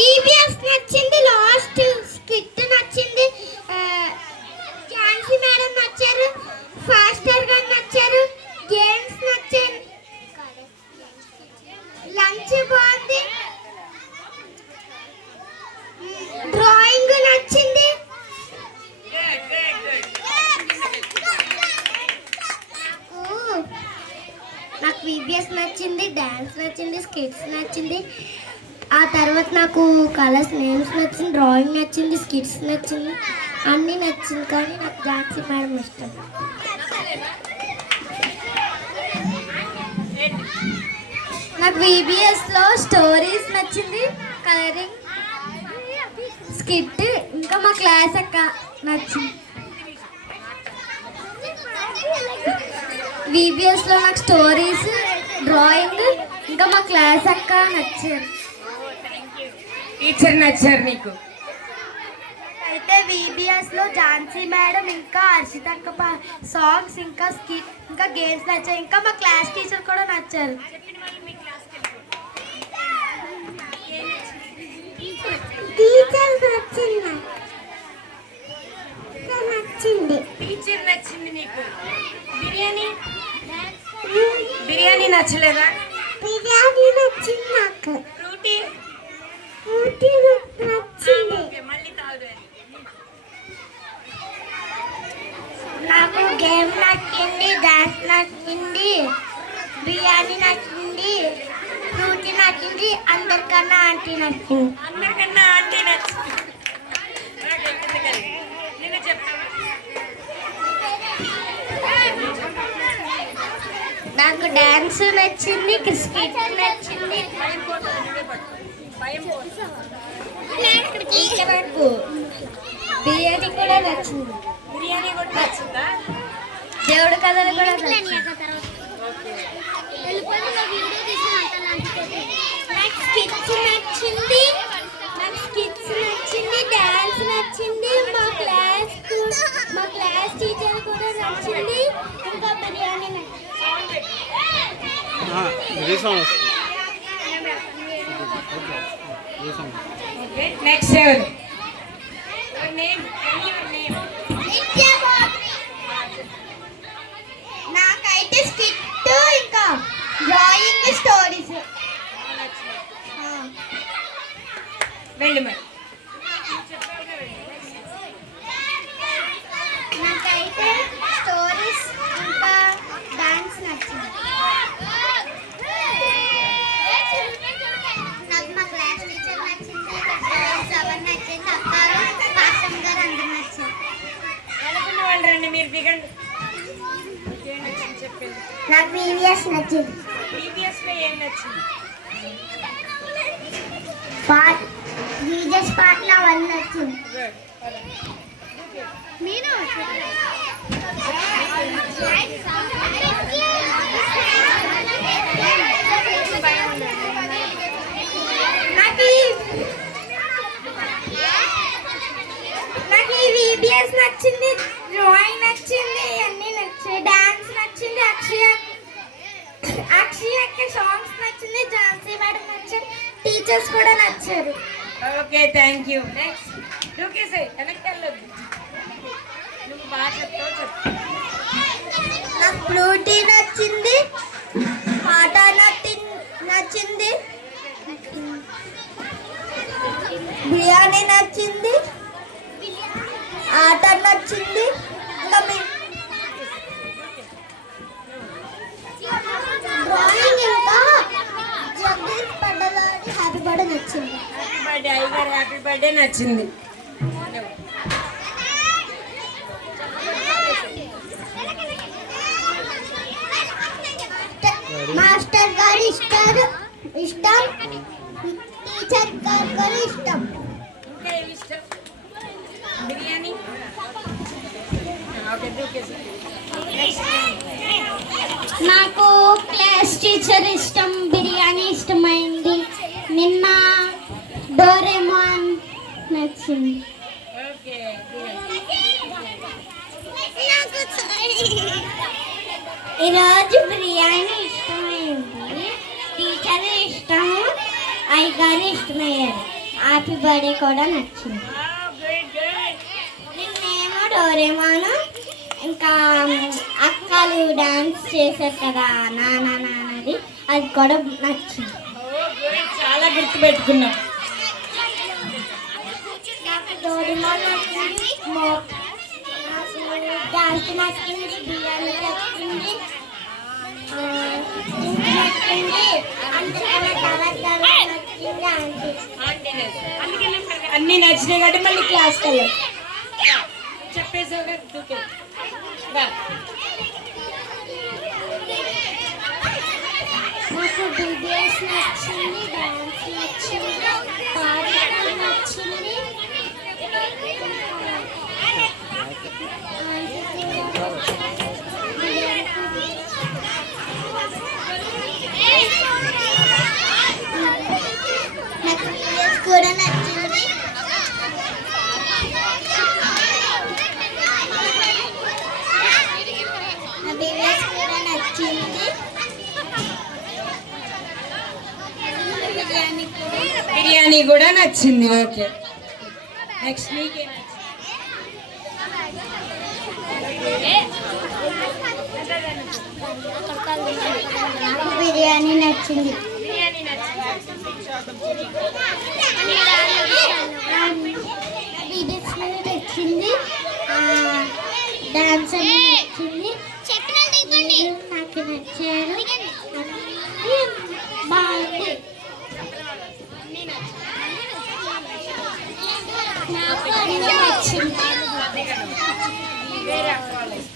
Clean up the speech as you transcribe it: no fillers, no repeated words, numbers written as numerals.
EBS నచ్చింది, last skit నచ్చింది, Jhansi madam నచ్చారు, ఫాస్టర్ గారు నచ్చారు, గేమ్స్ నచ్చారు, లంచ్ బాగుంది, డ్రాయింగ్ నచ్చింది. నాకు విబిఎస్ నచ్చింది, డ్యాన్స్ నచ్చింది, స్కిట్స్ నచ్చింది. ఆ తర్వాత నాకు కలర్స్ నేమ్స్ నచ్చింది, డ్రాయింగ్ నచ్చింది, స్కిట్స్ నచ్చింది, అన్నీ నచ్చింది. కానీ నాకు ఝాన్సీ మేడం ఇష్టం. నాకు విబిఎస్లో స్టోరీస్ నచ్చింది, కలరింగ్, స్కిట్, ఇంకా మా క్లాస్ అక్క నచ్చింది. విబిఎస్లో నాకు స్టోరీస్, డ్రాయింగ్, ఇంకా మా క్లాస్ అక్క నచ్చారు. టీచర్ నచ్చారు నీకు? అయితే విబిఎస్లో ఝాన్సీ మేడం, ఇంకా హర్షిత అక్క సాంగ్స్, ఇంకా స్కిట్, ఇంకా గేమ్స్ నచ్చాయి. ఇంకా మా క్లాస్ టీచర్ కూడా నచ్చారు. టీచర్ నచ్చింది నీకు? బిర్యానీ బిర్యానీ నచ్చలేదా? బిర్యానీ నచ్చింది నాకు. ఫ్రూటీ నచ్చింది. మళ్ళీ తాగు. నాకు గేమ్ నచ్చింది, డాన్స్ నచ్చింది, బిర్యానీ నచ్చింది, ఫ్రూటీ నచ్చింది, అందరికన్నా ఆంటీ నచ్చింది. అందరికన్నా ఆంటీ నచ్చింది. నేను చెప్తాను. నాకు డాన్స్ నచ్చింది, స్కిట్ నచ్చింది, బిర్యానీ కూడా నచ్చింది. బిర్యానీ కూడా నచ్చిందా? దేవుడు కథలు కూడా నచ్చింది. స్కిట్స్ నచ్చింది, డాన్స్ నచ్చింది, మా క్లాస్ టీచర్ కూడా నచ్చింది, ఇంకా బిర్యానీ నచ్చింది. నెక్స్ట్ ఎవరు? నాకైతే స్కిట్, ఇంకా డ్రాయింగ్, స్టోరీస్. వెళ్ళి మరి. నాకైతే స్టోరీస్, ఇంకా డాన్స్ నచ్చింది. నాకు మా క్లాస్ టీచర్ నచ్చింది, సవర్ నచ్చింది, అక్కారు, పాసం గారు అందరూ నచ్చింది. అనుకున్న వాళ్ళు రండి, మీరు దిగండి. చెప్పింది. నాకు వివిఎస్ నచ్చింది. ప్రీవియస్లో ఏం నచ్చింది? వివిఎస్ పాటలో వాళ్ళు నచ్చింది. నాకు ఈ విబిఎస్ నచ్చింది, డ్రాయింగ్ నచ్చింది, అన్నీ నచ్చాయి. డాన్స్ నచ్చింది, అక్షయకి సాంగ్స్ నచ్చింది, ఝాన్సీ మేడం నచ్చారు, టీచర్స్ కూడా నచ్చారు. Okay, thank you. నెక్స్ట్ డూకేసే వెనక్కి వెళ్ళొద్దు. నువ్వు బాగా చెప్తావు, చెప్పు. నాకు ఫ్లూటీ నచ్చింది, పాట నచ్చింది, బిర్యానీ నచ్చింది, ఆట నచ్చింది, డ్రాయింగ్, ఇంకా జగదీష్ పడ్డలాడి హ్యాపీ బర్త్డే నచ్చింది. హ్యాపీ బర్త్డే అయ్యగారు, హ్యాపీ బర్త్డే నచ్చింది. మాస్టర్ గారు ఇష్టం, టీచర్ గారు కూడా ఇష్టం. ఇంకా ఏమి ఇష్టం? బిర్యానీ. ఓకే, డూకేసే. నాకు క్లాస్ టీచర్ ఇష్టం, బిర్యానీ ఇష్టమైంది, నిన్న డోరేమాన్ నచ్చింది. ఓకే. ఈరోజు బిర్యానీ ఇష్టమైంది, టీచర్ ఇష్టం, అయ్యగారు ఇష్టమయ్యారు. హ్యాపీ బర్త్డే కూడా నచ్చింది. నిన్నేమో డోరేమోను ఇంకా అక్కలు డాన్స్ చేశారు కదా నాన్నది, అది కూడా నచ్చింది. చాలా గుర్తుపెట్టుకున్నాం. నాకు డోరేమోన్ నచ్చింది, డాన్స్ నచ్చింది, బిర్యానీ నచ్చింది, నచ్చింది, అందుకని అన్ని నచ్చినాయి కాబట్టి మళ్ళీ క్లాస్కి వెళ్ళాం. చెప్పేసావు కదా దూకే. రా. నాకు బిబిఎస్ నచ్చింది, డాన్స్ నచ్చింది, పాట నచ్చింది, నాకు బిబిఎస్ కూడా నచ్చింది. నా బిబిఎస్ కూడా నచ్చింది. బిర్యానీ కూడా నచ్చింది. ఓకే, నెక్స్ట్ నీకే నాకు బిర్యానీ నచ్చింది. బిబిఎస్ నచ్చింది, డాన్స్ అని నచ్చింది, నాకు నచ్చారు, బాగుంది. నాకు అన్నీ నచ్చింది. వేరే కాలేజ్